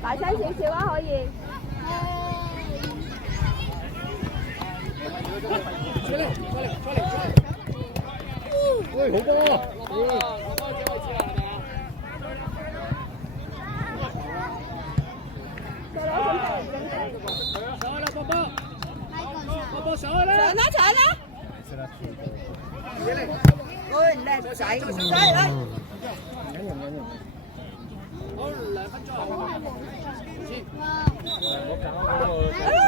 大聲少少啊，可以。喂，好波！上啦上啦！喂，叻仔，仔嚟！好，2分鐘。我搞嗰個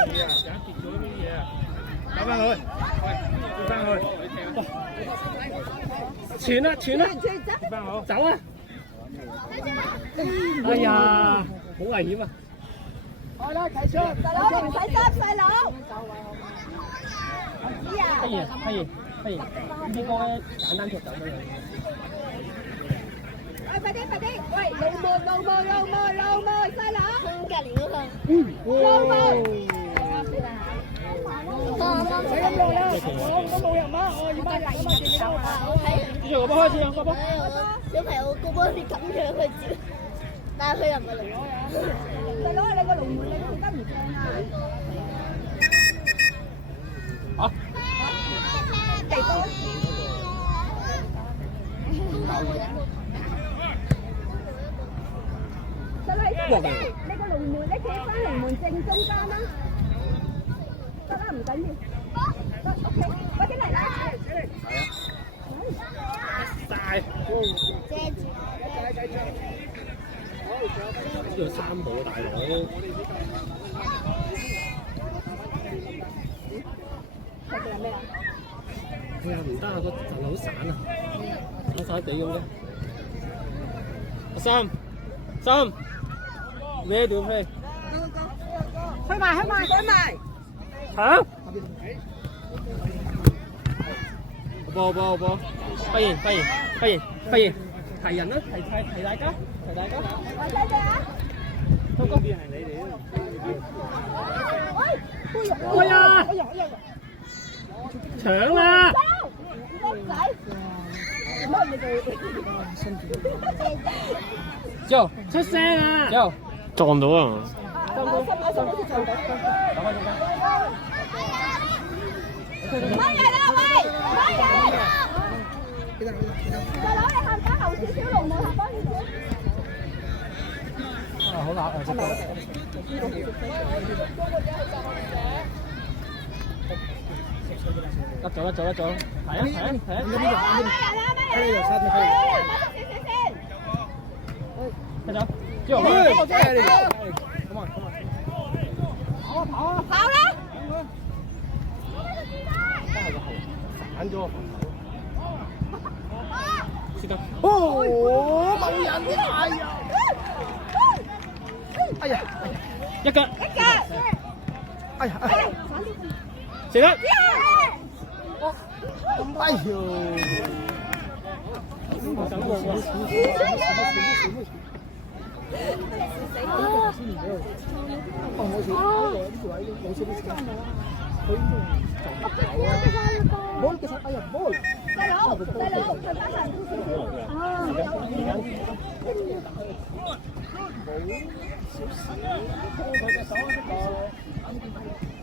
嘢啊，夾跌咗啲嘢啊，打翻佢，追翻佢。傳啦傳啦，接翻好，走啊！哎呀，好危險啊！開啦，啟超，細佬你唔使執，細佬。係，呢個咧簡單腳走咗佢。喂，快啲，喂，老妹，細佬。隔離嗰個。老妹。使咁耐啦，我都冇人啦，我200人啊嘛，見到啊。呢場個波開始啊，個波。小朋友個波好似咁樣佢接，但係佢又唔係嚟攞嘅。細佬，你個龍門你都得唔正啊？好。地多。細佬，你個龍門，你企翻龍門正中間啦。得啦，唔緊要。得 ，OK， 快啲嚟啦！晒。遮住。呢個3步啊，大佬。係咩啊？佢又唔得啊，個陣好散啊，散散地咁嘅。阿三，咩條飛？去埋，行。波，發現，提人啦，提大家。快啲隻啊！嗰邊係你哋啊！哎呀！搶啦！Jo，出聲啊！Jo，撞到啊！乜嘢啦喂！細佬，你行翻後少少，龍門行翻少少。好辣啊！隻腳。得咗。係啊！睇咗。跑啦！散咗。是的。冇人啊！哎呀！一腳。哎呀！食得。哎呦！Ball ke saan kaya? Ball. Dalaw, pagkasan.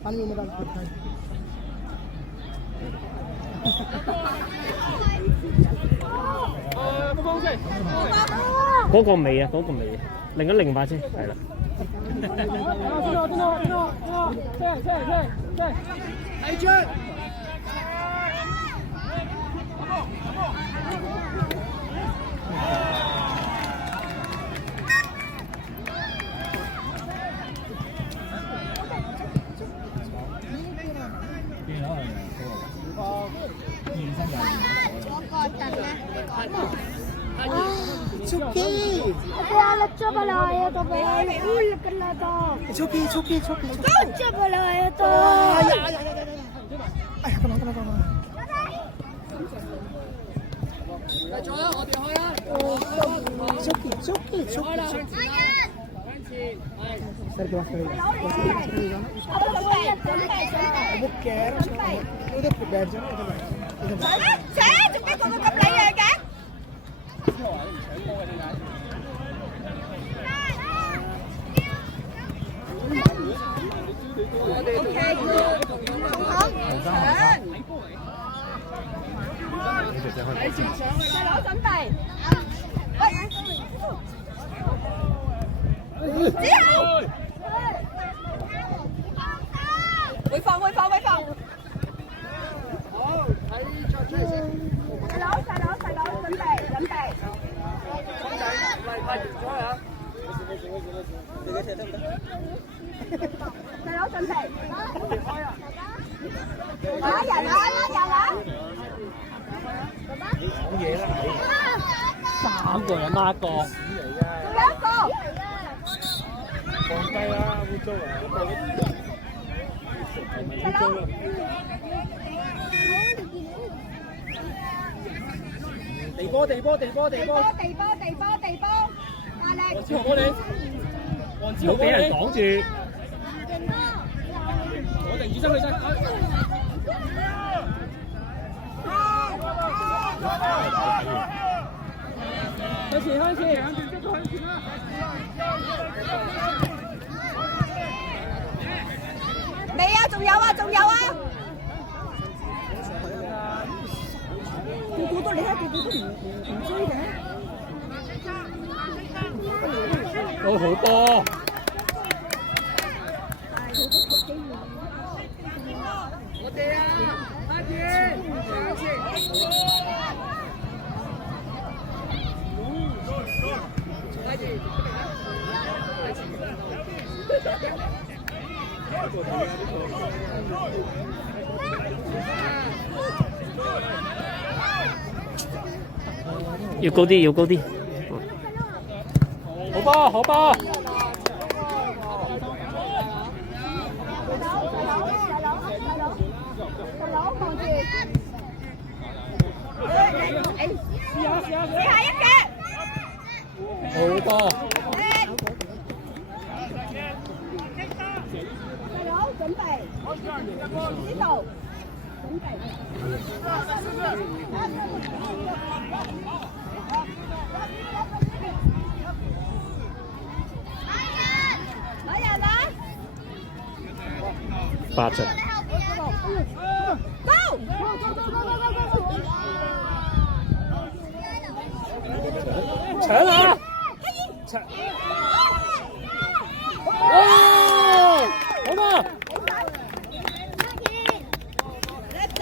Paano mo lang? 嗰個尾啊，擰一擰把先，係啦。Suki. Okay, coba lah ya to bal. Ul kena to. It's okay, it's okay, it's okay. Coba lah ya to. Ay, tenang. It's okay, it's okay, it's okay. Sir, keluar sekali. Ibu care. Udah prepare jangan udah baik. Sẽ chúng ta còn có play rồi cả. Sau đó chuẩn bị. Quay phòng. Sau đó chuẩn bị. Sau đó chuẩn bị. Đó giờ đó.講嘢啦，3個人拉一個，仲有一個。放低啦，污糟啊！污糟啦！地波，大力！黃子豪你，黃子豪俾人擋住，我定起身。開始，未啊，仲有啊！個個都你睇，個個都唔追嘅。都好波。我哋啊，阿健，要高啲。好波！試下一腳。好波！細佬準備，呢度準備。攞人啊8隻。！Go！搶啊！哇！好嘛！叻仔！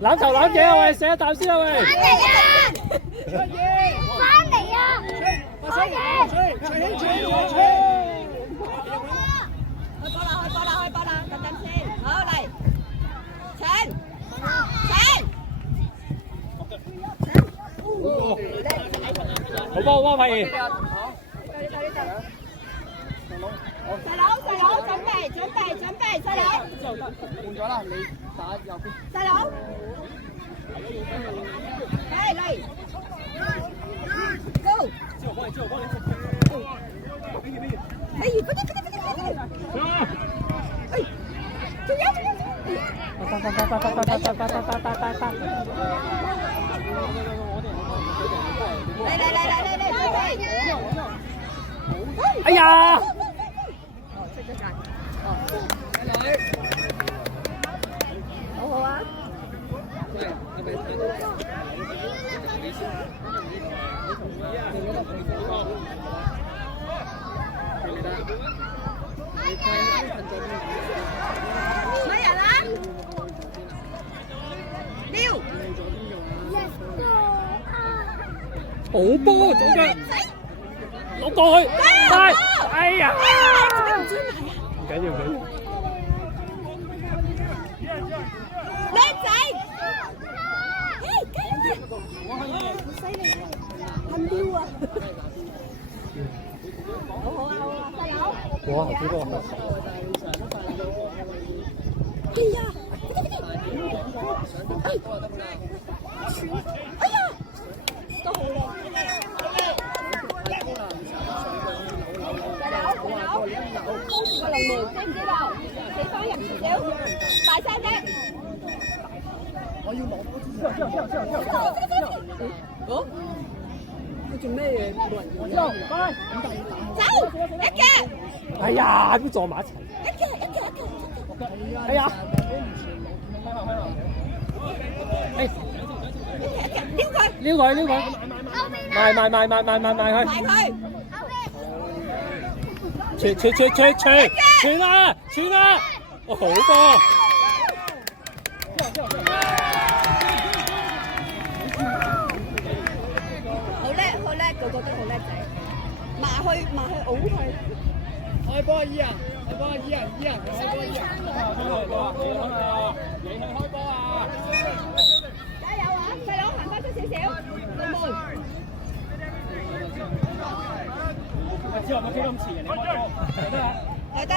攬頭攬頸啊喂，食一啖先啊喂！翻嚟啊！快啲！開波啦！等先，好嚟，請！好波，發現！細佬準備，細佬。換咗啦，你打右邊。細佬，嚟 ，Go！哎，快啲！哎，仲有！嚟！哎呀！好啊！乜人啊？撩！好波，左腳攞過去，快！哎呀！唔緊要。叻仔！犀利啊！噴雕啊！好好啊，好啊，細佬。哇，幾多？哎呀！哎呀！都好靚。細佬，封住個龍門，知唔知道？你放入少少，大聲啲。我要攞波之哦？佢做咩嘢？冇人要。走，一腳。哎呀，都撞埋一齊。一腳。哎呀！哎，撩佢，後面啊！埋佢。埋佢。傳啦！哦，好波！好叻，個個都好叻仔。埋去，拱佢。開波二啊！開波二啊！開波二！你去開波啊！加油啊！細佬行翻出少少，龍門。之後個機咁遲，你開波得啊！係得。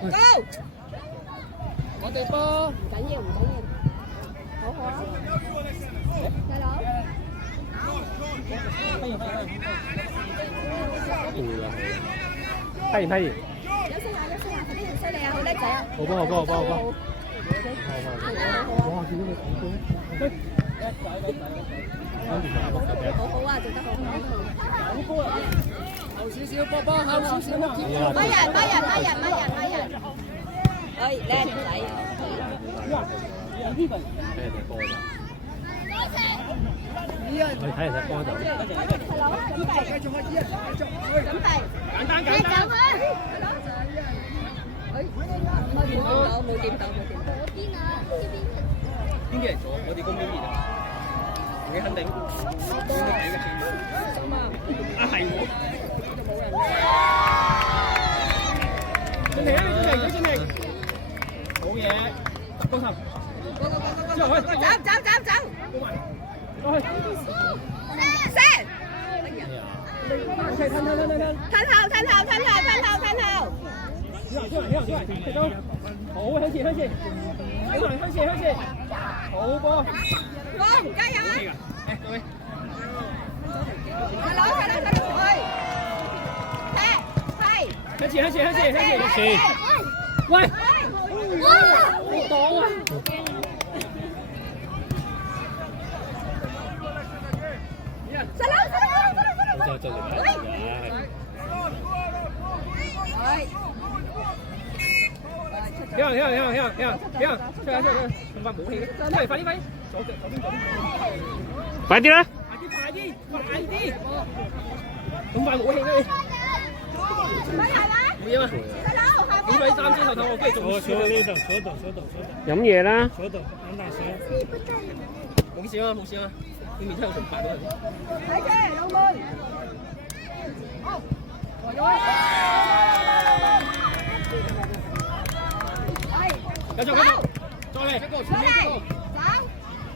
Go！我哋波唔緊要，好好啊！細佬。批完。休息下，快啲好犀利啊！好叻仔啊！好波！好。哇！見到你好好啊，做得好好。後少少，波後少少，乜人？哎，叻仔。我哋睇人隻波就。細佬，準備。繼續開始啊！繼續去。準備。簡單。走佢。哎，冇點到。邊啊？邊啲人做？我哋公邊邊啊？你肯定。啊係喎。進嚟！冇嘢，高頭。之後去。走。過去。set。退後。好，向前，好波，加油啊！各位，細佬，去，向前，喂，好擋啊！細佬，就嚟向，出嚟，咁快冇氣嘅，快啲，左邊，快啲啦！快啲，咁快冇氣嘅你，冇嘢嘛？幾位3先頭頭，我跟住做。坐度。飲嘢啦！冇事啊，佢面真係仲快到佢。睇住，龍門。繼續，再嚟，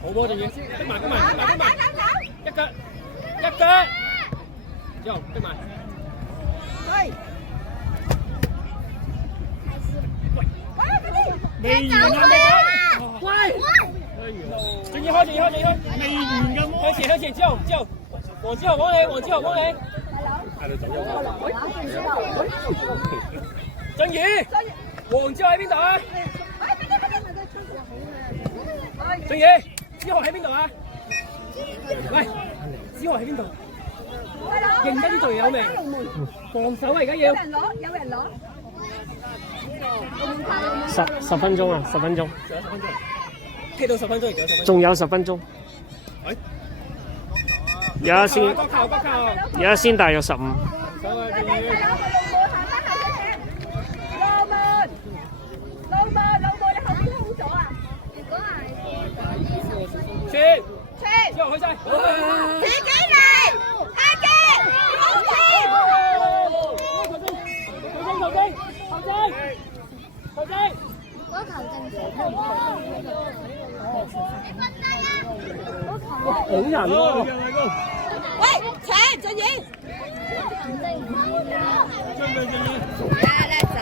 好波仲要，逼埋，一腳，之後逼埋，未完啊！喂，仲要開，未完㗎，向前，之後，黃之後幫你，係你走咗。振宇，黃之後喺邊度啊？振宇，之後喺邊度啊？喂，之後喺邊度？認得呢隊友未？防守啊！而家要。有人攞。10分鐘啊！10分鐘。踢到10分鐘，而家仲有10分鐘。而家先大約15。之後去晒，自己嚟，下機，好添。嗰球正人喎。喂，請俊賢。叻仔。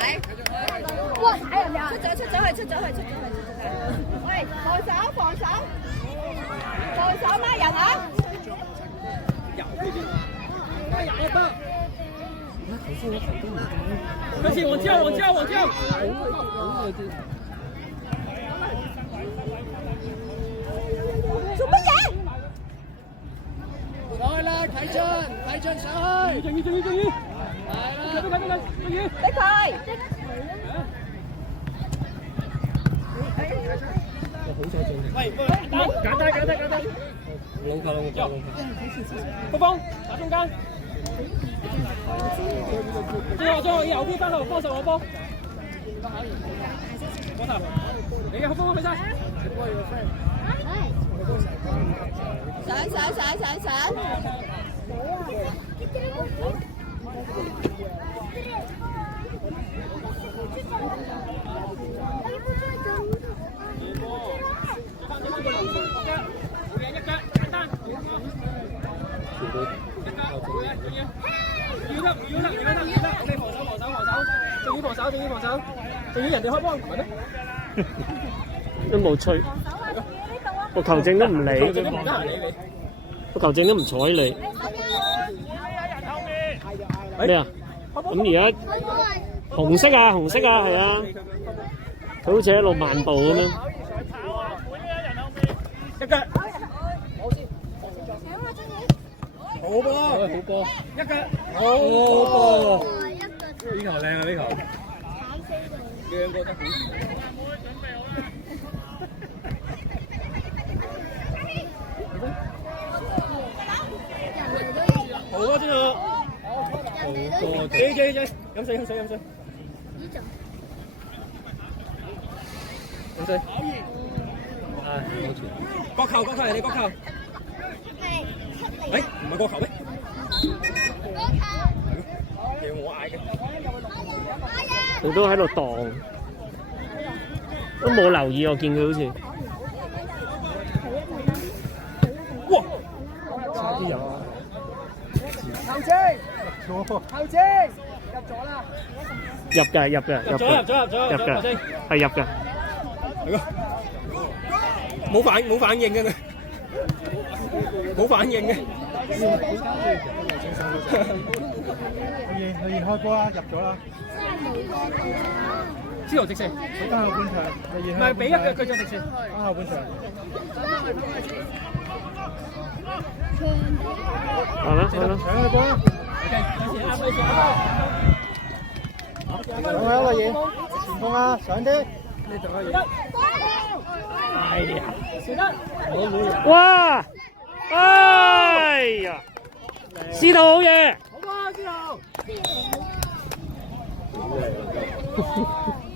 哇！出咗去。喂，防守，孖人啊！而且往叫。做乜嘢？來啦，睇進上去。正義。係啦，俾佢。喂，簡單。龍球。不放，打中間。最後右邊翻後幫手我波。我頭，你嘅後方去晒。上。要得，你防守，仲要人哋開波，唔係咩？都冇吹，個球證都唔理，個球證都唔睬你。咩啊？咁而家紅色啊，係啊，佢好似喺度漫步咁樣。一腳，好波，一腳，好波，呢球靚啊！呢球，兩個得好。好啊！真係，好波，飲水。角球，人哋角球。誒，唔係角球咩？要我嗌嘅。佢都喺度蕩，都冇留意我見佢好似。哇！差啲有啊！後精入咗啦！入嘅，入咗，係入嘅。冇反應嘅，冇反應嘅。可以開波啦，入咗啦！之後直線，翻後半場，唔係俾一腳佢就直線。翻後半場。係啦。搶去波啦！上去一個嘢，前鋒啊，上啲。哎呀！哇！哎呀！司徒好嘢！好啊，司徒！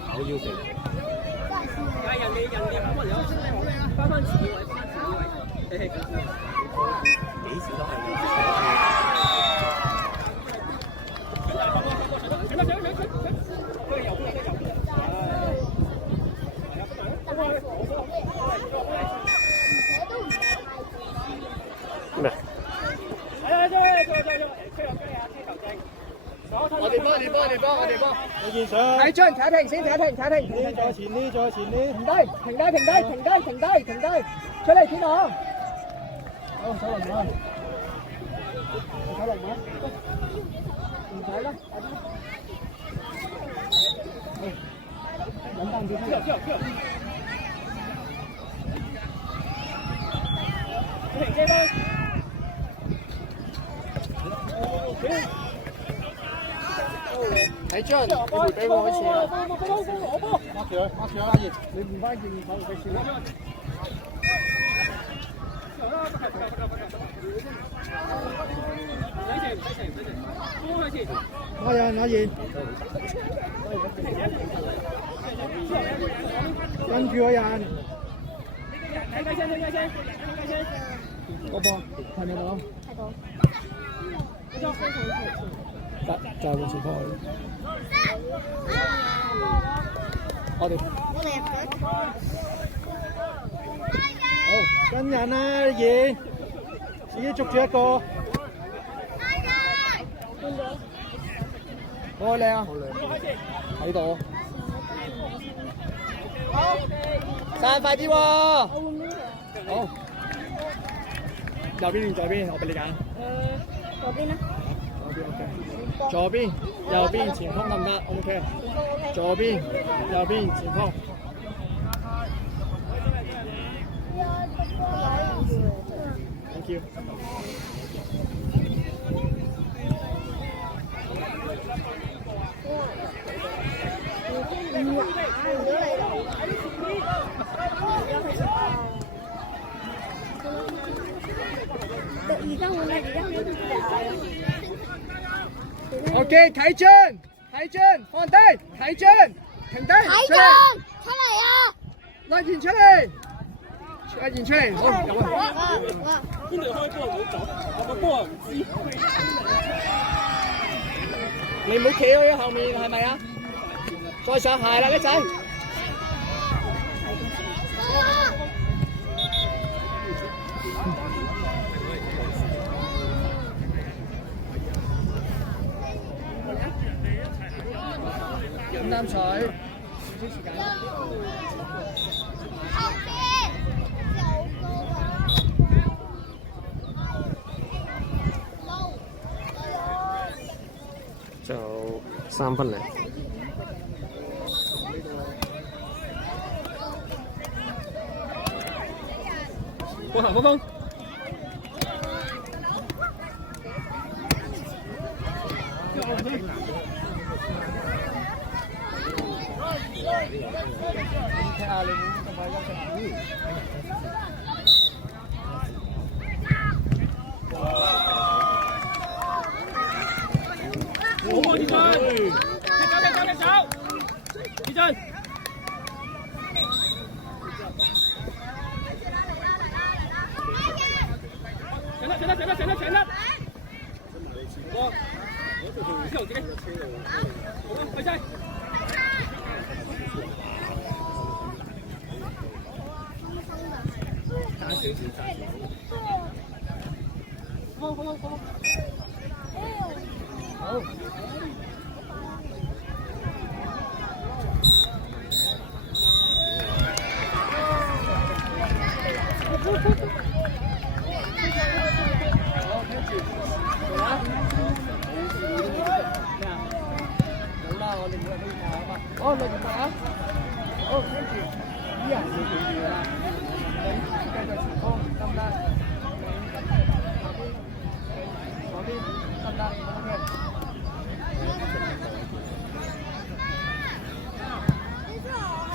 跑腰肥。人哋翻前位，幾時都係。咩？我哋幫，我見上。睇張睇停先，睇停。再前啲。停低，出嚟天堂。好，手落嚟。唔使啦，穩當住先。停機啦！睇張，你回俾我一次啊！我波。mark 住阿葉，你唔翻見手佢算啦。阿燕，跟住阿燕。睇先。嗰波睇唔到？就係換前鋒去。我哋好跟人啊，燕。自己捉住一個。好靚啊！喺度。好，散快啲喎。好。右邊定左邊？我俾你揀。左邊啦。左邊 OK。左邊、右邊前鋒得唔得 ？OK。左邊、右邊前鋒。Thank you。而家換啦，OK， 啟進，放低，啟進，停低，出嚟，出嚟啊！拉完出嚟，拉完出嚟，好，入去。邊度開波唔好走，我個波唔知。你唔好企喺後面，係咪啊？再上鞋啦，叻仔。飲啖水，少少時間。就3分零。過行風。睇下你咁快休息。好啊，志俊，走，志俊。停啦！哇！之後自己，好啊，快晒！差少少。好。好。哦，落嚟啊！好，跟住依人要記住啦。你繼續前鋒得唔得？左邊得唔得 ？OK。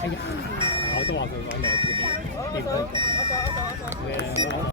係啊，我都話佢講你掂唔掂？